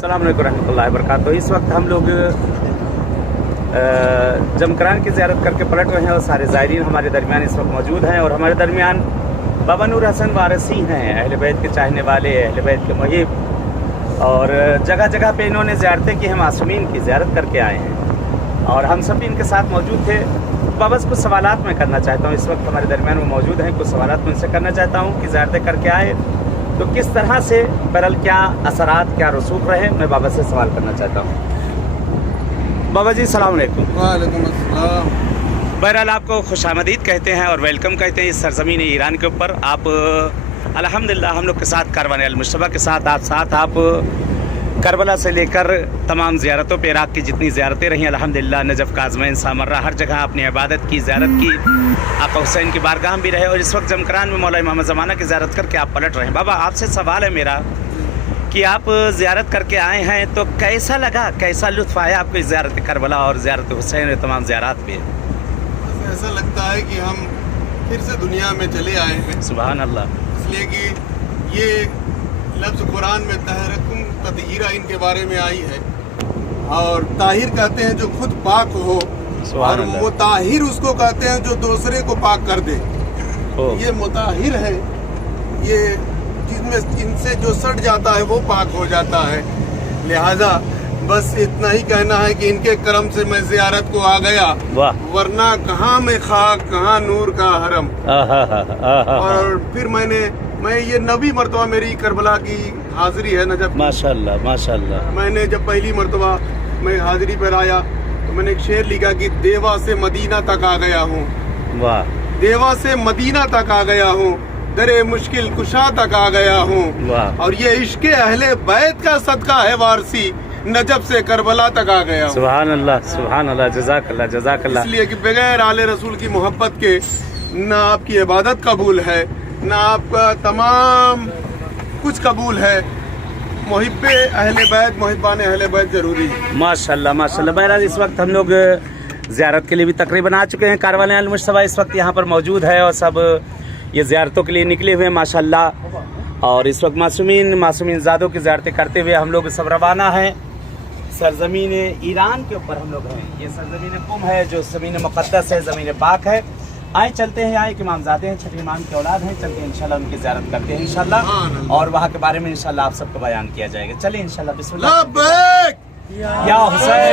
अस्सलाम वालेकुम रहमतुल्लाहि व बरकातहू। इस वक्त हम लोग जमकरान की ज़ियारत करके पलट रहे हैं और सारे ज़ायरीन हमारे दरमियान इस वक्त मौजूद हैं और हमारे दरमियान बाबा नूर हसन वारसी हैं, अहले बैत के चाहने वाले, अहले बैत के मुहिब, और जगह जगह पे इन्होंने ज़ियारतें की हैं, मासूमीन की ज़ियारत करके आए हैं और हम सब भी इनके साथ मौजूद थे। बाबा कुछ सवालात मैं करना चाहता हूँ, इस वक्त हमारे दरमियान वो मौजूद हैं, कुछ सवालात मैं उनसे करना चाहता हूँ कि ज़ियारतें करके आए तो किस तरह से बहरहाल क्या असरात क्या रसूख रहे, मैं बाबा से सवाल करना चाहता हूँ। बाबा जी अस्सलाम वालेकुम। वालेकुम अस्सलाम। बहरहाल आपको खुशामदीद कहते हैं और वेलकम कहते हैं इस सरज़मीन ईरान के ऊपर। आप अल्हम्दुलिल्लाह हम लोग के साथ कारवान अल-मुश्तबा के साथ आप करबला से लेकर तमाम ज़ियारतों पे, इराक़ की जितनी ज़ियारतें रहीं अल्हम्दुलिल्लाह, नजफ़, काज़मैन, सामर्रा, हर जगह आपने इबादत की, ज़ियारत की, आका हुसैन की बारगाह में भी रहे और इस वक्त जमकरान में मौला इमाम ज़माना की ज़ियारत करके आप पलट रहे हैं। बाबा आपसे सवाल है मेरा कि आप ज़ियारत करके आए हैं तो कैसा लगा, कैसा लुत्फ़ आया आपको इस ज़ियारत करबला और ज़ियारत हुसैन और तमाम ज़ियारत पे? ऐसा लगता है कि हम फिर से दुनिया में चले आए हैं। सुभान अल्लाह। इसलिए कि ये लफ्ज़ कुरान में तहरकुम ततहीरा इनके बारे में आई है और ताहिर कहते हैं जो खुद पाक हो और मुताहिर उसको कहते हैं जो दूसरे को पाक कर दे। ये मुताहिर है, ये जिनमें इनसे जो सट जाता है वो पाक हो जाता है। लिहाजा बस इतना ही कहना है कि इनके करम से मैं ज़ियारत को आ गया, वरना कहाँ में खाक कहाँ नूर का हरम। और फिर मैं ये 9वीं मरतबा मेरी करबला की हाजिरी है नजफ। माशाअल्लाह माशाअल्लाह। मैंने जब पहली मरतबा मैं हाजिरी पर आया तो मैंने एक शेर लिखा कि देवा से मदीना तक आ गया हूँ, वाह, देवा से मदीना तक आ गया हूँ, दरे मुश्किल कुशा तक आ गया हूँ, और ये इश्क़े अहले बैत का सदका है वारसी, नजब से करबला तक आ गया हूँ। सुभान अल्लाह सुभान अल्लाह, जज़ाकल्लाह जज़ाकल्लाह। इसलिए कि बगैर आले रसूल की मोहब्बत के न आपकी इबादत कबूल है, न आपका तमाम कुछ कबूल है। मुहिब्बे अहले बैत, मुहिब्बान अहले बैत जरूरी है। माशाल्लाह माशाल्लाह। बहरहाल इस वक्त हम लोग ज़ियारत के लिए भी तकरीबन आ चुके हैं। कारवान अल-मुश्तबा इस वक्त यहाँ पर मौजूद है और सब ये ज़ियारतों के लिए निकले हुए हैं माशाल्लाह। और इस वक्त मासूमीन ज़ादों की ज़ियारतें करते हुए हम लोग सब रवाना हैं सरज़मीन ईरान के ऊपर। हम लोग हैं, ये सरज़मीन कुम है जो ज़मीन मुक़द्दस है, ज़मीन पाक है। आए चलते हैं, आए कि इमामज़ादे हैं, छठे इमाम की औलाद हैं, चलते हैं इंशाल्लाह उनकी ज़ियारत करते हैं इंशाल्लाह और वहाँ के बारे में इंशाल्लाह आप सबको बयान किया जाएगा। चलिए इंशाल्लाह, बिस्मिल्लाह। या हुसैन।